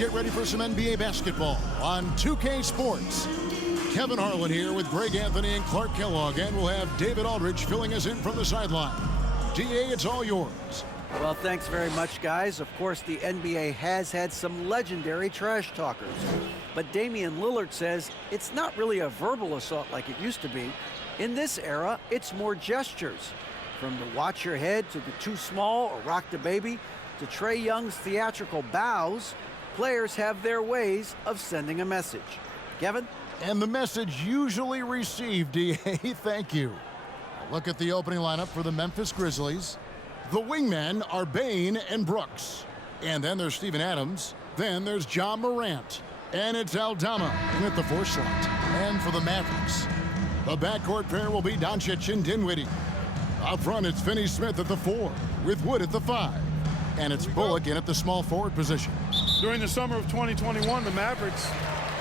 get ready for some NBA basketball on 2K Sports. Kevin Harlan here with Greg Anthony and Clark Kellogg, and we'll have David Aldridge filling us in from the sideline. DA, it's all yours. Well, thanks very much, guys. Of course, the NBA has had some legendary trash talkers. But Damian Lillard says it's not really a verbal assault like it used to be. In this era, it's more gestures. From the watch your head to the too small or rock the baby to Trae Young's theatrical bows, players have their ways of sending a message. Kevin? And the message usually received, DA. Thank you. Look at the opening lineup for the Memphis Grizzlies. The wingmen are Bane and Brooks. And then there's Steven Adams. Then there's Ja Morant. And it's Aldama at the 4 slot. And for the Mavericks, the backcourt pair will be Doncic and Dinwiddie. Up front, it's Finney-Smith at the 4, with Wood at the 5. And it's Bullock in at the small forward position. During the summer of 2021, the Mavericks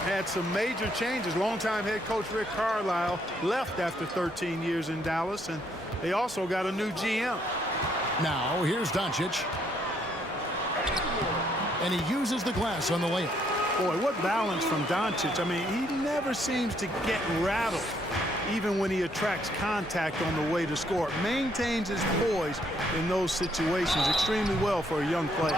had some major changes. Longtime head coach Rick Carlisle left after 13 years in Dallas, and they also got a new GM. Now, here's Doncic. And he uses the glass on the layup. Boy, what balance from Doncic. I mean, he never seems to get rattled, even when he attracts contact on the way to score. Maintains his poise in those situations extremely well for a young player.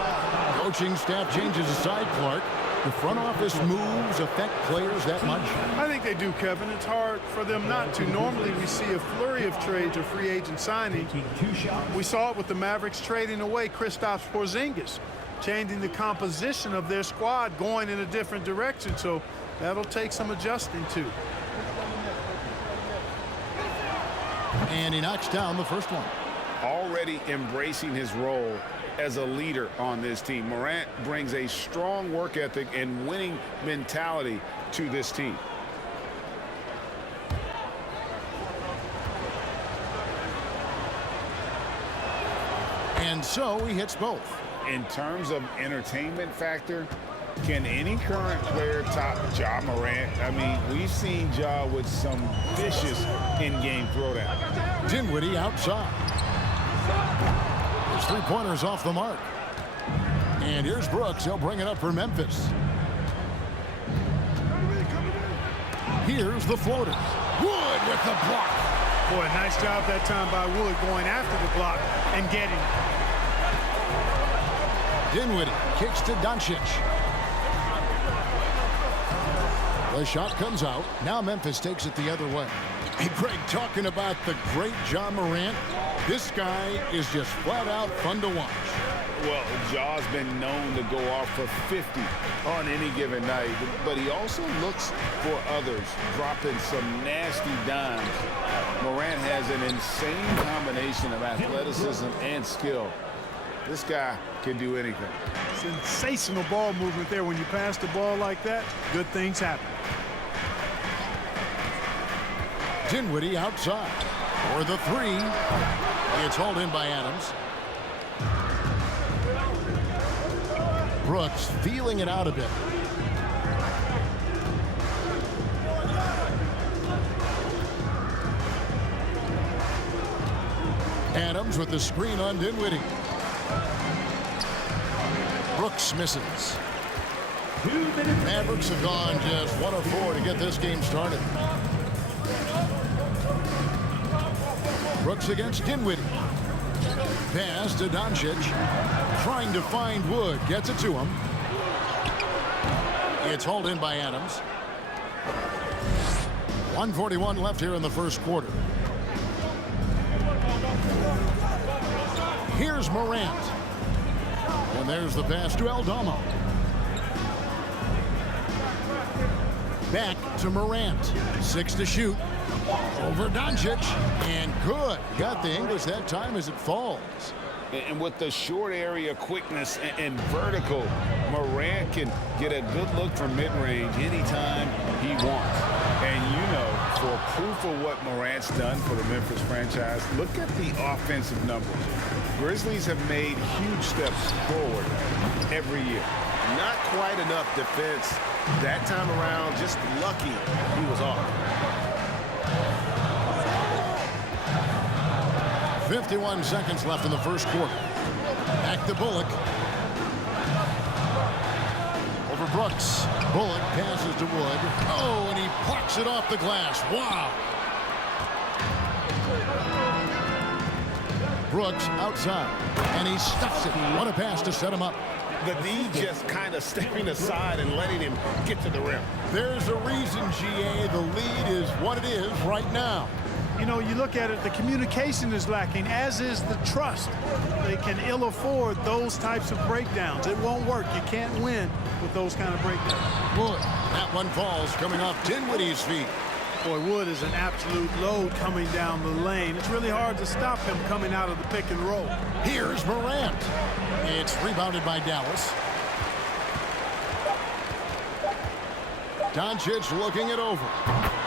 Coaching staff changes aside, Clark. The front office moves affect players that much? I think they do, Kevin. It's hard for them not to. Normally, we see a flurry of trades or free agent signings. We saw it with the Mavericks trading away Kristaps Porzingis, changing the composition of their squad, going in a different direction. So that'll take some adjusting to. And he knocks down the first one. Already embracing his role as a leader on this team. Morant brings a strong work ethic and winning mentality to this team. And so he hits both. In terms of entertainment factor, can any current player top Ja Morant? I mean, we've seen Ja with some vicious in-game throwdown. Dinwiddie outside. His 3-pointers off the mark. And here's Brooks. He'll bring it up for Memphis. Here's the floater. Wood with the block. Boy, nice job that time by Wood going after the block and getting it. Dinwiddie kicks to Doncic. The shot comes out. Now Memphis takes it the other way. Hey, Greg, talking about the great Ja Morant, this guy is just flat out fun to watch. Well, Ja's been known to go off for 50 on any given night, but he also looks for others, dropping some nasty dimes. Morant has an insane combination of athleticism and skill. This guy can do anything. Sensational ball movement there. When you pass the ball like that, good things happen. Dinwiddie outside for the 3. It's hauled in by Adams. Brooks feeling it out a bit. Adams with the screen on Dinwiddie. Brooks misses. Mavericks have gone just 1 of 4 to get this game started. Brooks against Dinwiddie. Pass to Doncic. Trying to find Wood. Gets it to him. It's hauled in by Adams. 1:41 left here in the first quarter. Here's Morant. And there's the pass to Aldama. Back to Morant. 6 to shoot. Over Doncic. And good. Got the English that time as it falls. And with the short area quickness and vertical, Morant can get a good look from mid-range anytime he wants. And you know, for proof of what Morant's done for the Memphis franchise, look at the offensive numbers. Grizzlies have made huge steps forward every year. Not quite enough defense that time around. Just lucky he was off. 51 seconds left in the first quarter. Back to Bullock. for Brooks. Bullock passes to Wood. Oh, and he plucks it off the glass. Wow. Brooks outside, and he stuffs it. What a pass to set him up. The D just kind of stepping aside and letting him get to the rim. There's a reason, GA, the lead is what it is right now. You know, you look at it, the communication is lacking, as is the trust. They can ill afford those types of breakdowns. It won't work. You can't win with those kind of breakdowns. Wood, that one falls, coming off Dinwiddie's feet. Boy, Wood is an absolute load coming down the lane. It's really hard to stop him coming out of the pick and roll. Here's Morant. It's rebounded by Dallas. Doncic looking it over.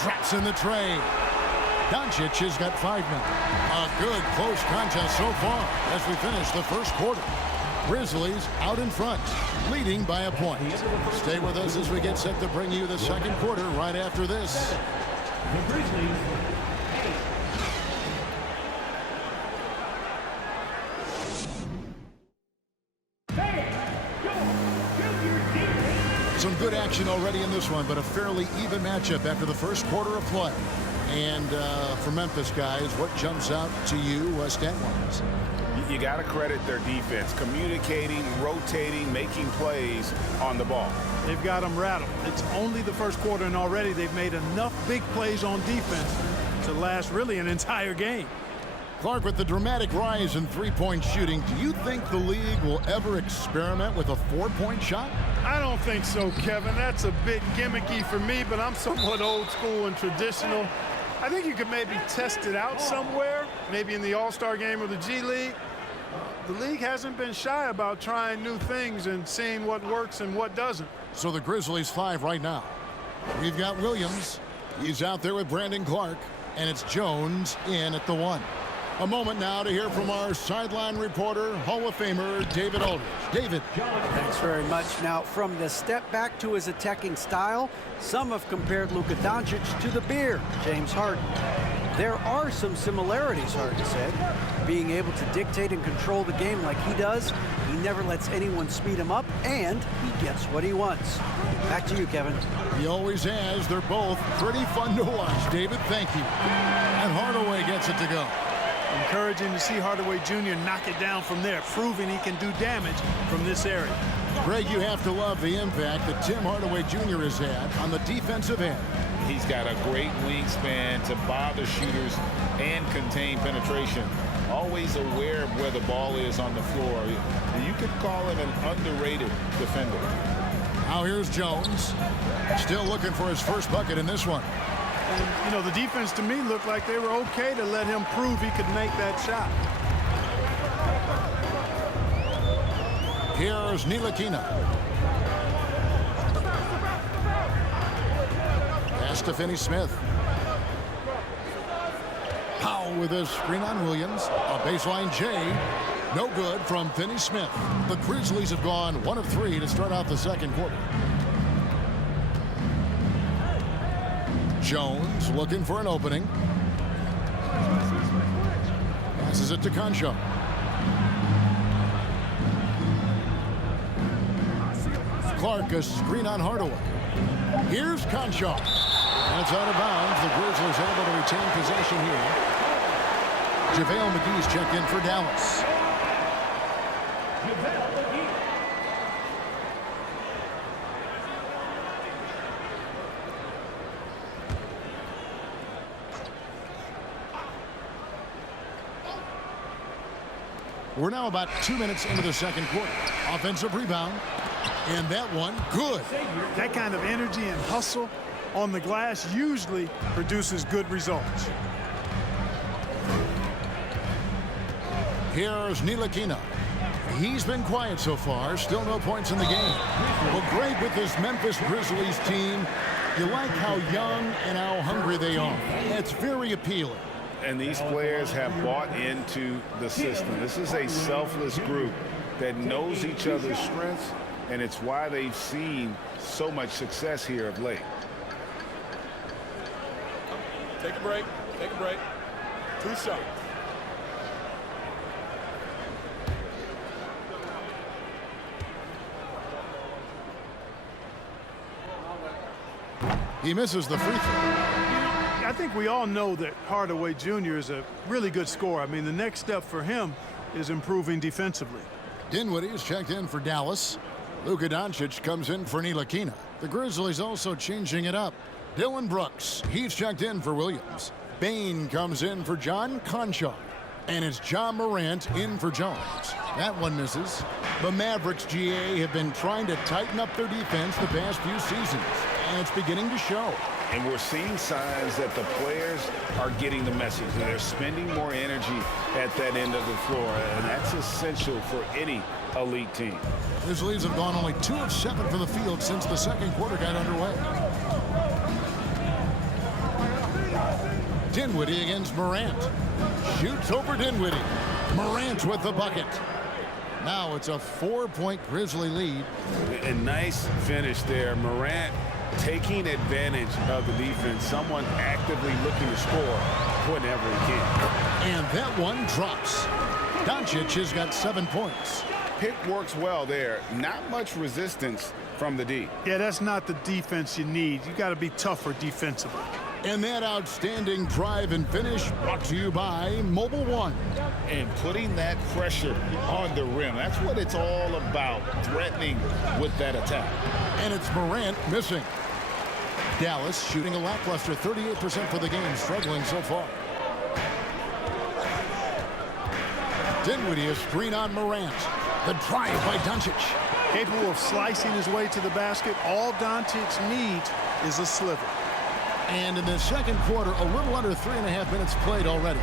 Drops in the tray. Doncic has got 5 now. A good close contest so far as we finish the first quarter. Grizzlies out in front, leading by a point. Stay with us as we get set to bring you the second quarter right after this. The Grizzlies. Some good action already in this one, but a fairly even matchup after the first quarter of play. And for Memphis, guys, what jumps out to you stat-wise? You got to credit their defense, communicating, rotating, making plays on the ball. They've got them rattled. It's only the first quarter, and already they've made enough big plays on defense to last really an entire game. Clark, with the dramatic rise in three-point shooting, do you think the league will ever experiment with a four-point shot? I don't think so, Kevin. That's a bit gimmicky for me, but I'm somewhat old school and traditional. I think you could maybe test it out somewhere, maybe in the All-Star game or the G League. The league hasn't been shy about trying new things and seeing what works and what doesn't. So the Grizzlies 5 right now. We've got Williams. He's out there with Brandon Clark, and it's Jones in at the 1. A moment now to hear from our sideline reporter, Hall of Famer David Aldridge. David. Thanks very much. Now, from the step back to his attacking style, some have compared Luka Doncic to the bear, James Harden. There are some similarities, Harden said. Being able to dictate and control the game like he does, he never lets anyone speed him up, and he gets what he wants. Back to you, Kevin. He always has. They're both pretty fun to watch. David, thank you. And Hardaway gets it to go. Encouraging to see Hardaway Jr. knock it down from there, proving he can do damage from this area. Greg, you have to love the impact that Tim Hardaway Jr. has had on the defensive end. He's got a great wingspan to bother shooters and contain penetration. Always aware of where the ball is on the floor. You could call him an underrated defender. Now here's Jones. Still looking for his first bucket in this one. And, you know, the defense to me looked like they were okay to let him prove he could make that shot. Here's Ntilikina. Pass to Finney-Smith. Powell with his screen on Williams. A baseline J. No good from Finney-Smith. The Grizzlies have gone 1 of 3 to start out the second quarter. Jones looking for an opening. Passes it to Concho. Clark, a screen on Hardaway. Here's Concho. And it's out of bounds. The Grizzlies able to retain possession here. JaVale McGee's checked in for Dallas. We're now about 2 minutes into the second quarter. Offensive rebound. And that one, good. That kind of energy and hustle on the glass usually produces good results. Here's Ntilikina. He's been quiet so far. Still no points in the game. Well, great with this Memphis Grizzlies team. You like how young and how hungry they are. It's very appealing. And these players have bought into the system. This is a selfless group that knows each other's strengths, and it's why they've seen so much success here of late. Take a break. Take a break. 2 shots. He misses the free throw. I think we all know that Hardaway Jr. is a really good scorer. I mean, the next step for him is improving defensively. Dinwiddie is checked in for Dallas. Luka Doncic comes in for Ntilikina. The Grizzlies also changing it up. Dylan Brooks, he's checked in for Williams. Bane comes in for John Conchar. And it's John Morant in for Jones. That one misses. The Mavericks, GA, have been trying to tighten up their defense the past few seasons, and it's beginning to show. And we're seeing signs that the players are getting the message. They're spending more energy at that end of the floor, and that's essential for any elite team. Grizzlies have gone only 2 of 7 from the field since the second quarter got underway. Dinwiddie against Morant. Shoots over Dinwiddie. Morant with the bucket. Now it's a 4-point Grizzly lead. A nice finish there. Morant taking advantage of the defense. Someone actively looking to score whenever he can. And that one drops. Doncic has got 7 points. Pick works well there. Not much resistance from the D. Yeah, that's not the defense you need. You got to be tougher defensively. And that outstanding drive and finish brought to you by Mobile One. And putting that pressure on the rim. That's what it's all about, threatening with that attack. And it's Morant missing. Dallas shooting a lackluster 38% for the game, struggling so far. Dinwiddie a screen on Morant. The drive by Doncic. Capable of slicing his way to the basket. All Doncic needs is a sliver. And in the second quarter, a little under 3.5 minutes played already.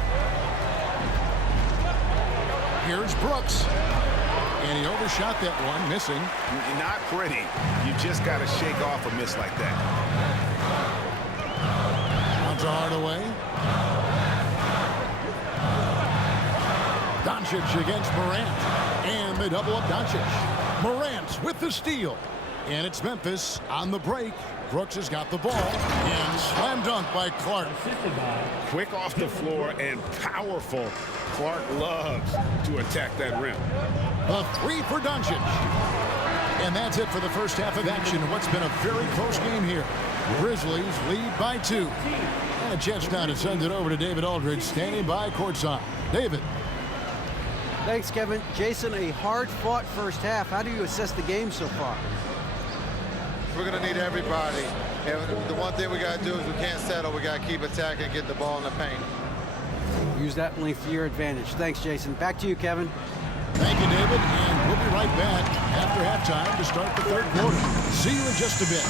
Here's Brooks. And he overshot that one, missing. Not pretty. You just got to shake off a miss like that. On to Hardaway. Doncic against Morant. And they double up Doncic. Morant with the steal. And it's Memphis on the break. Brooks has got the ball. And slam dunk by Clark. Quick off the floor and powerful. Clark loves to attack that rim. A 3 for Doncic. And that's it for the first half of action. What's been a very close game here. Grizzlies lead by 2. And a chance now to send it over to David Aldridge, standing by courtside. David. Thanks, Kevin. Jason, a hard-fought first half. How do you assess the game so far? We're going to need everybody. And the one thing we got to do is we can't settle. We got to keep attacking and get the ball in the paint. Use that only for your advantage. Thanks, Jason. Back to you, Kevin. Thank you, David. And we'll be right back after halftime to start the third quarter. See you in just a bit.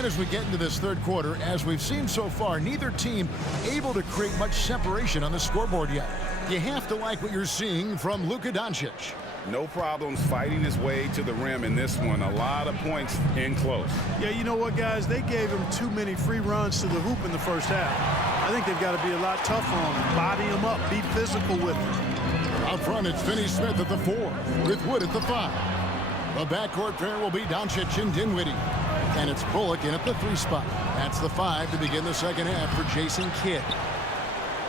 And as we get into this third quarter, as we've seen so far, neither team able to create much separation on the scoreboard yet. You have to like what you're seeing from Luka Doncic. No problems fighting his way to the rim in this one. A lot of points in close. Yeah, you know what, guys? They gave him too many free runs to the hoop in the first half. I think they've got to be a lot tougher on him. Body him up. Be physical with him. Out front, it's Finney-Smith at the 4, with Wood at the 5. The backcourt pair will be Doncic and Dinwiddie. And it's Bullock in at the 3 spot. That's the 5 to begin the second half for Jason Kidd.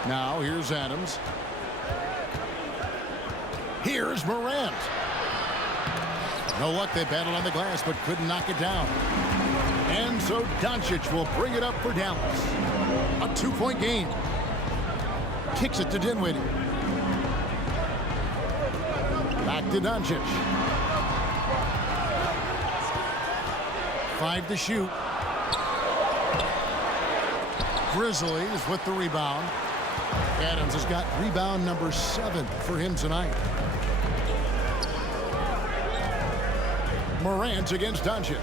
Now, here's Adams. Here's Morant. No luck, they battled on the glass, but couldn't knock it down. And so Doncic will bring it up for Dallas. A 2-point game. Kicks it to Dinwiddie. Back to Doncic. 5 to shoot. Grizzlies with the rebound. Adams has got rebound number 7 for him tonight. Morant against Doncic.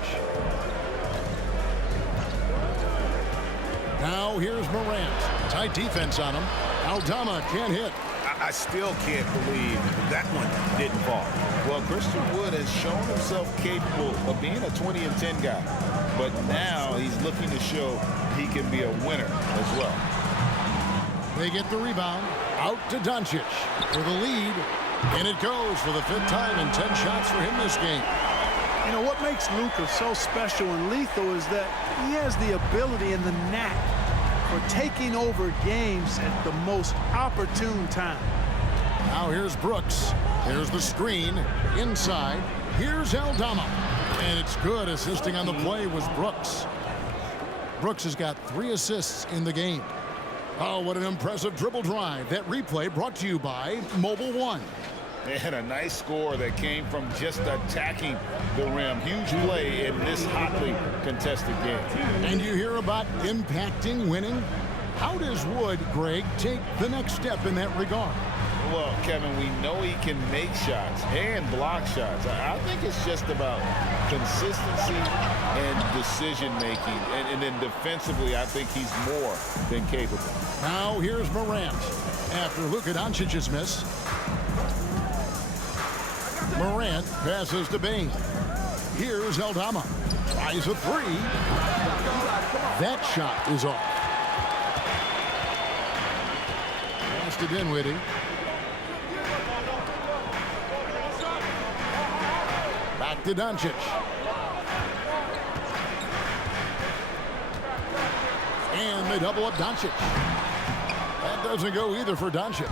Now here's Morant. Tight defense on him. Aldama can't hit. I still can't believe that one didn't fall. Well, Christian Wood has shown himself capable of being a 20-10 guy. But now he's looking to show he can be a winner as well. They get the rebound. Out to Doncic for the lead. And it goes for the 5th time and 10 shots for him this game. You know, what makes Luka so special and lethal is that he has the ability and the knack for taking over games at the most opportune time. Now here's Brooks. There's the screen. Inside. Here's Aldama. And it's good. Assisting on the play was Brooks. Brooks has got 3 assists in the game. Oh, what an impressive dribble drive. That replay brought to you by Mobile One. They had a nice score that came from just attacking the rim. Huge play in this hotly contested game. And you hear about impacting winning? How does Wood, Greg, take the next step in that regard? Well, Kevin, we know he can make shots and block shots. I think it's just about consistency and decision-making. And then defensively, I think he's more than capable. Now here's Morant. After Luka Doncic's miss, Morant passes to Bane. Here's Aldama. Tries a 3. That shot is off. Pass to Dinwiddie. Back to Doncic. And they double up Doncic. That doesn't go either for Doncic.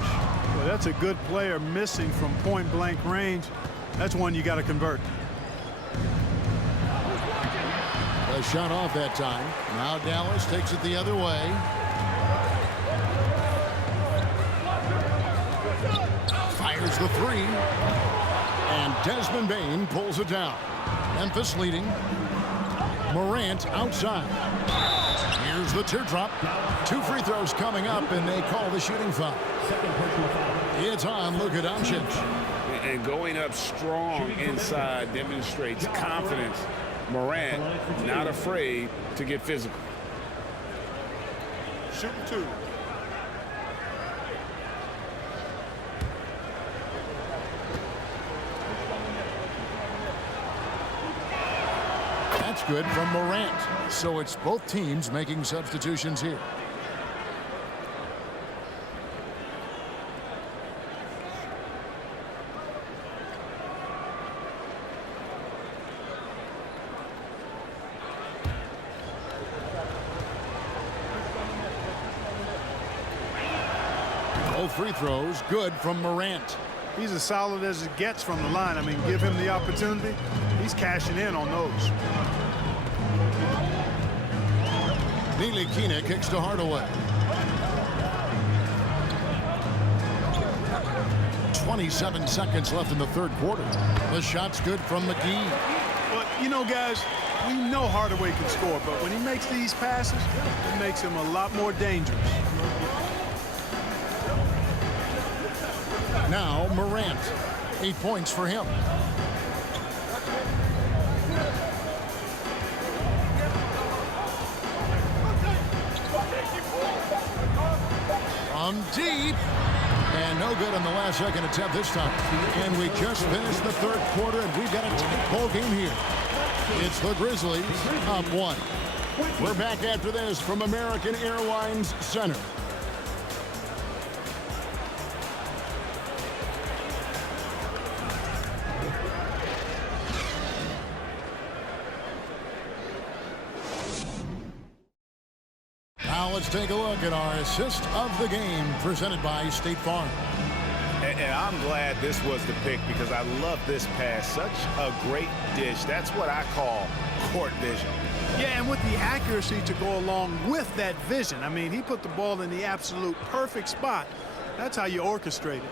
Well, that's a good player missing from point-blank range. That's one you got to convert. A shot off that time. Now Dallas takes it the other way. Fires the 3. And Desmond Bane pulls it down. Memphis leading. Morant outside. Here's the teardrop. 2 free throws coming up, and they call the shooting foul. It's on Luka Doncic. And going up strong inside demonstrates confidence. Morant not afraid to get physical. Shooting 2. That's good from Morant. So it's both teams making substitutions here. Both free throws good from Morant. He's as solid as it gets from the line. I mean, give him the opportunity. He's cashing in on those. Ntilikina kicks to Hardaway. 27 seconds left in the third quarter. The shot's good from McGee. But, you know, guys, we know Hardaway can score, but when he makes these passes, it makes him a lot more dangerous. Now Morant. 8 points for him. deep. And no good on the last second attempt this time. And we just finished the third quarter, and we've got a tight ball game here. It's the Grizzlies up 1. We're back after this from American Airlines Center. Now let's take a look at our assist of the game presented by State Farm. And I'm glad this was the pick because I love this pass. Such a great dish. That's what I call court vision. Yeah, and with the accuracy to go along with that vision. I mean, he put the ball in the absolute perfect spot. That's how you orchestrate it.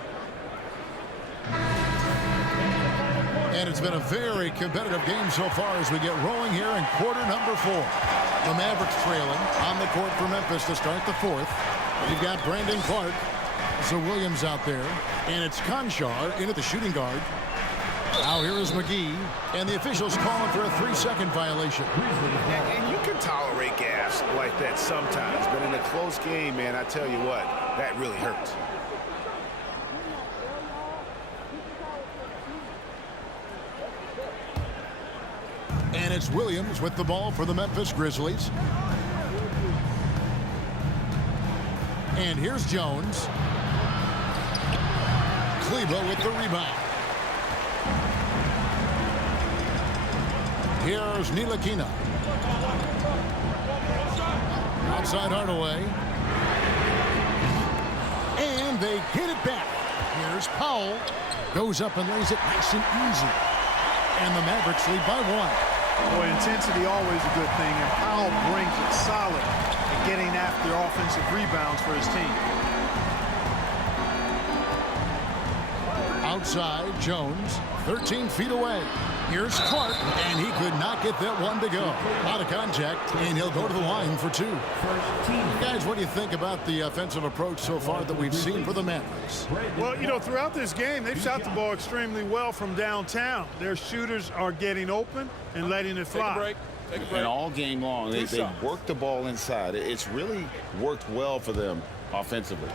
And it's been a very competitive game so far as we get rolling here in quarter number 4. The Mavericks trailing on the court for Memphis to start the fourth. We've got Brandon Clark. So Williams out there. And it's Conchar into the shooting guard. Now here is McGee. And the officials calling for a 3-second violation. And you can tolerate gaffes like that sometimes. But in a close game, man, I tell you what, that really hurts. And it's Williams with the ball for the Memphis Grizzlies. And here's Jones. Kleber with the rebound. Here's Ntilikina. Outside Hardaway. And they get it back. Here's Powell. Goes up and lays it nice and easy. And the Mavericks lead by 1. Boy, intensity always a good thing, and Powell brings it solid at getting after offensive rebounds for his team. Outside, Jones, 13 feet away. Here's Clark, and he could not get that one to go. Out of contact, and he'll go to the line for 2. Guys, what do you think about the offensive approach so far that we've seen for the Mavericks? Well, you know, throughout this game, they've shot the ball extremely well from downtown. Their shooters are getting open and letting it fly. Take a break. Take a break. And all game long, they worked the ball inside. It's really worked well for them offensively.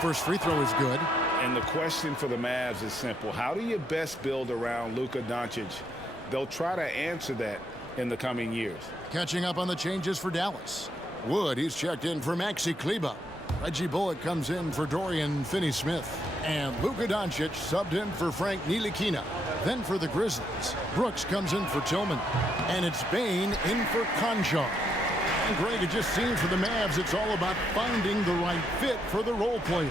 First free throw is good. And the question for the Mavs is simple. How do you best build around Luka Doncic? They'll try to answer that in the coming years. Catching up on the changes for Dallas. Wood, he's checked in for Maxi Kleber. Reggie Bullock comes in for Dorian Finney-Smith. And Luka Doncic subbed in for Frank Ntilikina. Then for the Grizzlies, Brooks comes in for Tillman. And it's Bane in for Conchar. And Greg, it just seems for the Mavs, it's all about finding the right fit for the role player.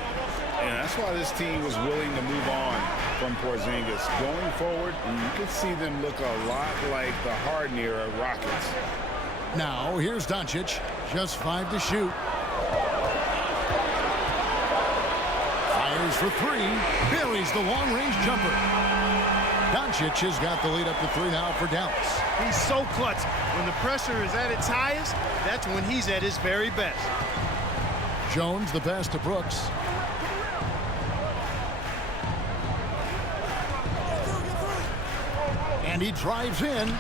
And that's why this team was willing to move on from Porzingis. Going forward, you could see them look a lot like the Harden era Rockets. Now, here's Doncic. Just 5 to shoot. Fires for 3. Buries the long-range jumper. Doncic has got the lead up to 3 now for Dallas. He's so clutch. When the pressure is at its highest, that's when he's at his very best. Jones, the pass to Brooks. And he drives in.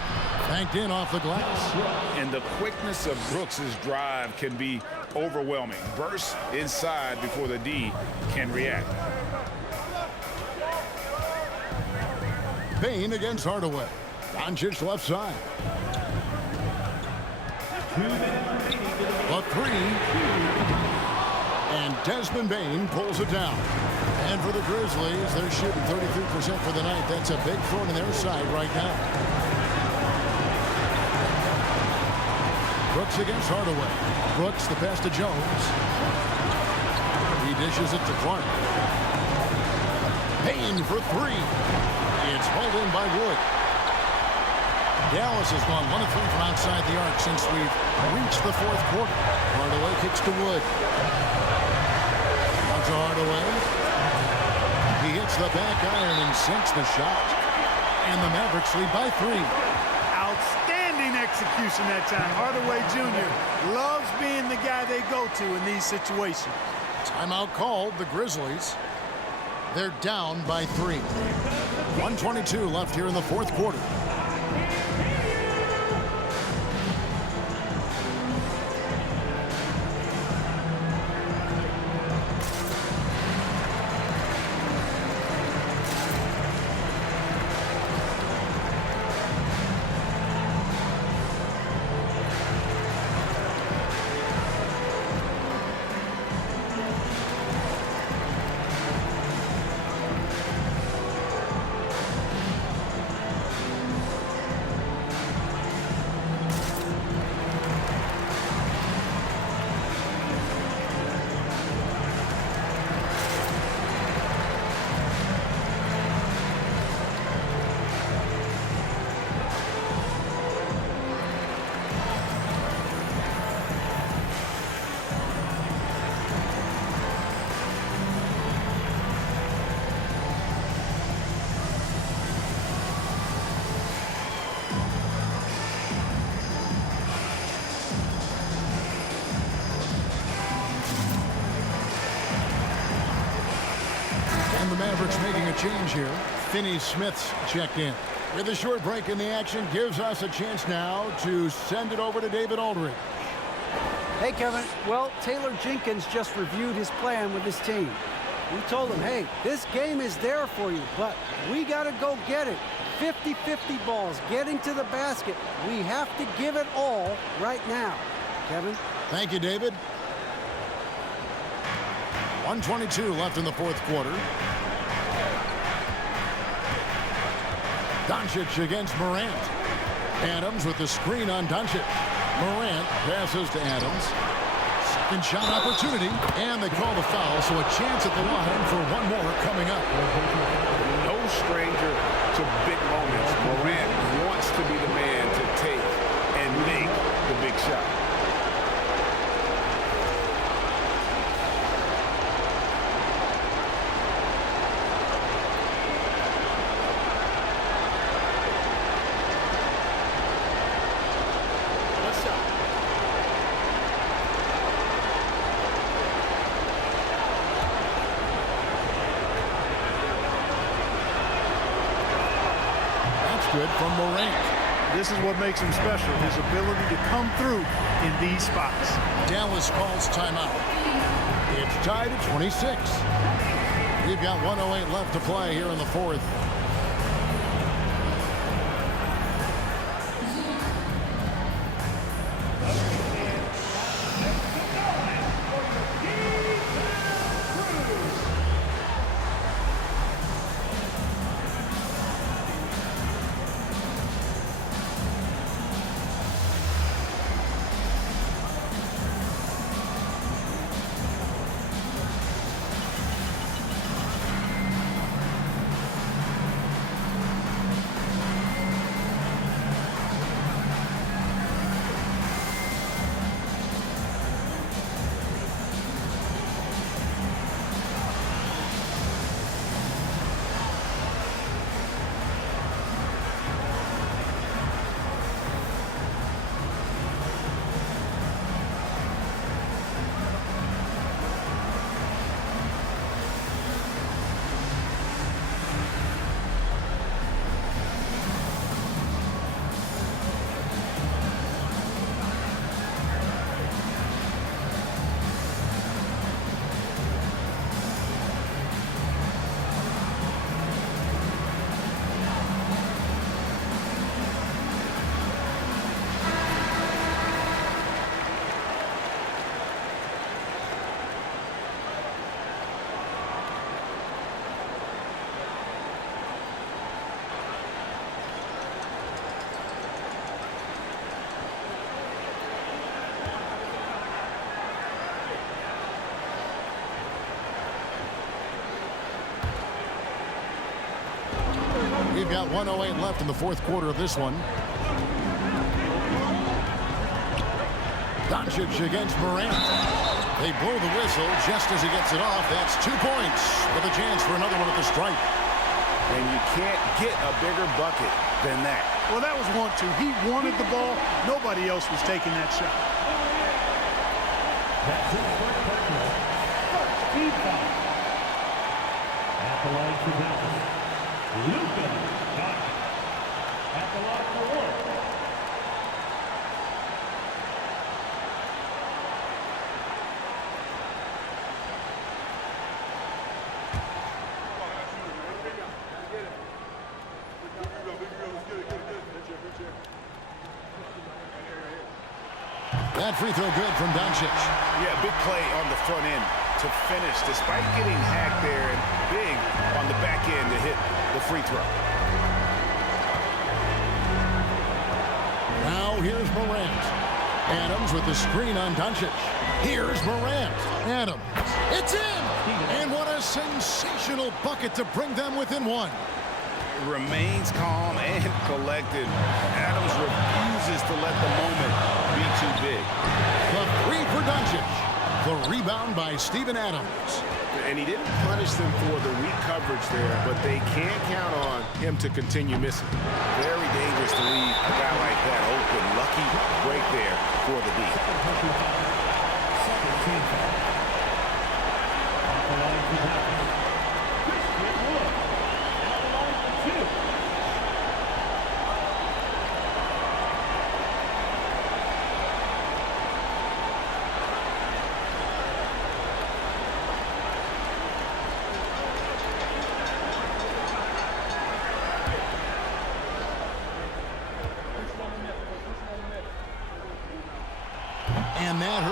Banked in off the glass. And the quickness of Brooks's drive can be overwhelming. Burst inside before the D can react. Bane against Hardaway. Doncic left side. A 3. And Desmond Bane pulls it down. And for the Grizzlies, they're shooting 33% for the night. That's a big throw to their side right now. Brooks against Hardaway. Brooks, the pass to Jones. He dishes it to Clark. Payne for 3. It's hauled in by Wood. Dallas has gone 1 of 3 from outside the arc since we've reached the fourth quarter. Hardaway kicks to Wood. On to Hardaway. He hits the back iron and sinks the shot. And the Mavericks lead by 3. Outstanding execution that time. Hardaway Jr. loves being the guy they go to in these situations. Timeout called. The Grizzlies. They're down by 3. 1:22 left here in the fourth quarter. And the Mavericks making a change here. Finney Smith's checked in. With a short break in the action, gives us a chance now to send it over to David Aldridge. Hey, Kevin. Well, Taylor Jenkins just reviewed his plan with his team. We told him, hey, this game is there for you, but we got to go get it. 50-50 balls, getting to the basket. We have to give it all right now. Kevin? Thank you, David. 1:22 left in the fourth quarter. Doncic against Morant. Adams with the screen on Doncic. Morant passes to Adams. Second shot opportunity, and they call the foul, so a chance at the line for one more coming up. No stranger to big moments. Morant wants to be the man to take and make the big shot. Good from Morant. This is what makes him special, his ability to come through in these spots. Dallas calls timeout. It's tied at 26. We've got 1:08 left to play here in the fourth. We've got 1:08 left in the fourth quarter of this one. Doncic against Morant. They blow the whistle just as he gets it off. That's 2 points with a chance for another one at the stripe. And you can't get a bigger bucket than that. Well, that was 1-2. He wanted the ball. Nobody else was taking that shot. That's it for first team foul. At the line for Memphis, Luka Doncic. At the line for one. That free throw good from Doncic. Yeah, big play on the front end to finish, despite getting hacked there, and big on the back end to hit the free throw. Now here's Morant. Adams with the screen on Doncic. Here's Morant. Adams. It's in! And what a sensational bucket to bring them within one. Remains calm and collected. Adams refuses to let the moment be too big. The three for Doncic. The rebound by Steven Adams. And he didn't punish them for the weak coverage there, but they can't count on him to continue missing. Very dangerous to leave a guy like that open. Lucky break there for the D. Second team foul. At the line for Memphis,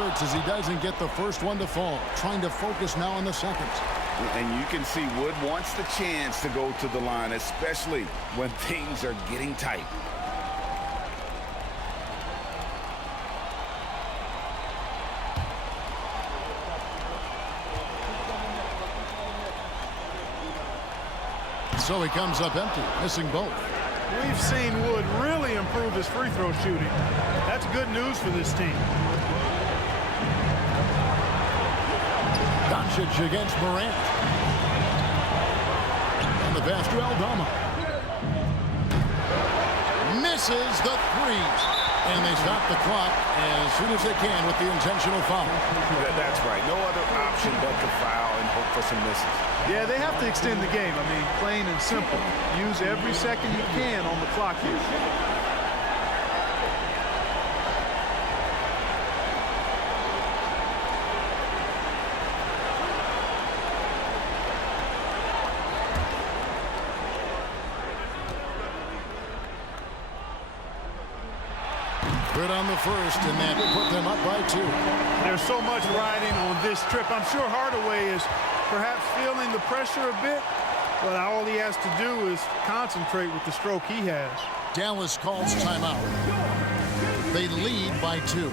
hurts as he doesn't get the first one to fall. Trying to focus now on the second. And you can see Wood wants the chance to go to the line, especially when things are getting tight. So he comes up empty, missing both. We've seen Wood really improve his free throw shooting. That's good news for this team. Doncic against Morant. And the pass to Aldama. Misses the three. And they stop the clock as soon as they can with the intentional foul. That's right. No other option but to foul and hope for some misses. Yeah, they have to extend the game. I mean, plain and simple. Use every second you can on the clock here. Good on the first, and that put them up by 2. There's so much riding on this trip. I'm sure Hardaway is perhaps feeling the pressure a bit, but all he has to do is concentrate with the stroke he has. Dallas calls timeout. They lead by 2.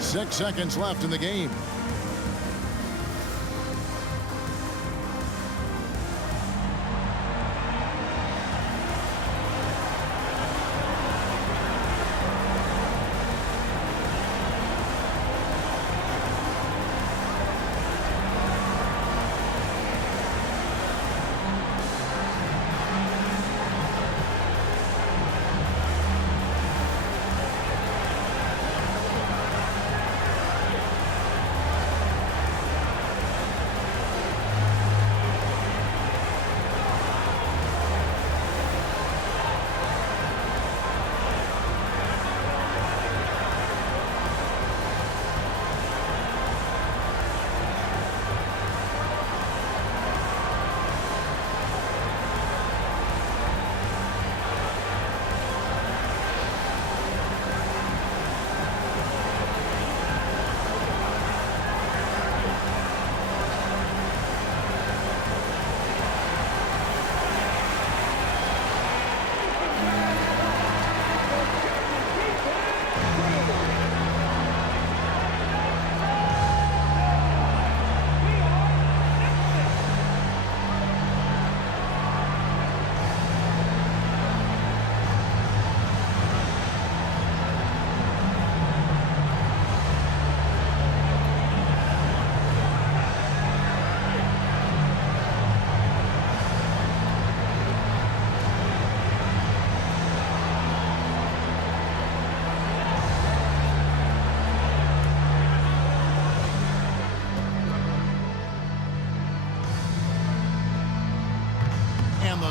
6 seconds left in the game.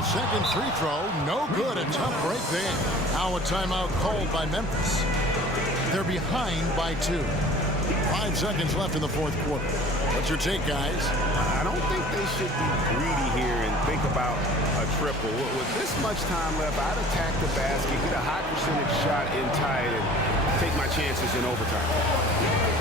Second free throw, no good. A tough break there. Now a timeout called by Memphis. They're behind by 2. 5 seconds left in the fourth quarter. What's your take, guys? I don't think they should be greedy here and think about a triple. With this much time left, I'd attack the basket, get a high percentage shot in tight, and take my chances in overtime.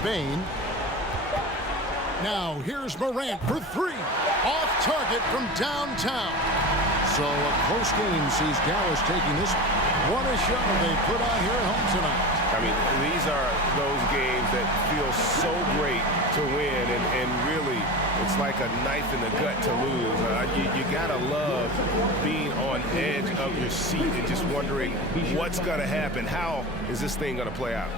Bane. Now here's Morant for three. Off target from downtown. So a close game sees Dallas taking this one. What a show they put on here at home tonight. I mean, these are those games that feel so great to win, and really, it's like a knife in the gut to lose. You gotta love being on edge of your seat and just wondering what's gonna happen. How is this thing gonna play out?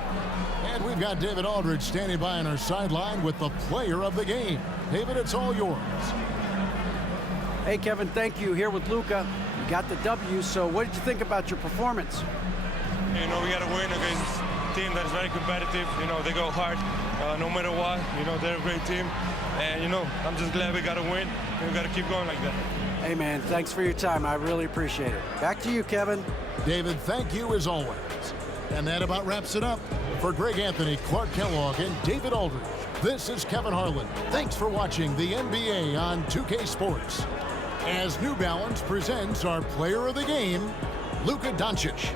And we've got David Aldridge standing by on our sideline with the player of the game. David, it's all yours. Hey, Kevin, thank you. Here with Luka. You got the W, so what did you think about your performance? You know, we got to win against a team that is very competitive. You know, they go hard no matter what. You know, they're a great team. And, you know, I'm just glad we got to win. And we got to keep going like that. Hey, man, thanks for your time. I really appreciate it. Back to you, Kevin. David, thank you as always. And that about wraps it up. For Greg Anthony, Clark Kellogg, and David Aldridge, this is Kevin Harlan. Thanks for watching the NBA on 2K Sports. As New Balance presents our player of the game, Luka Doncic.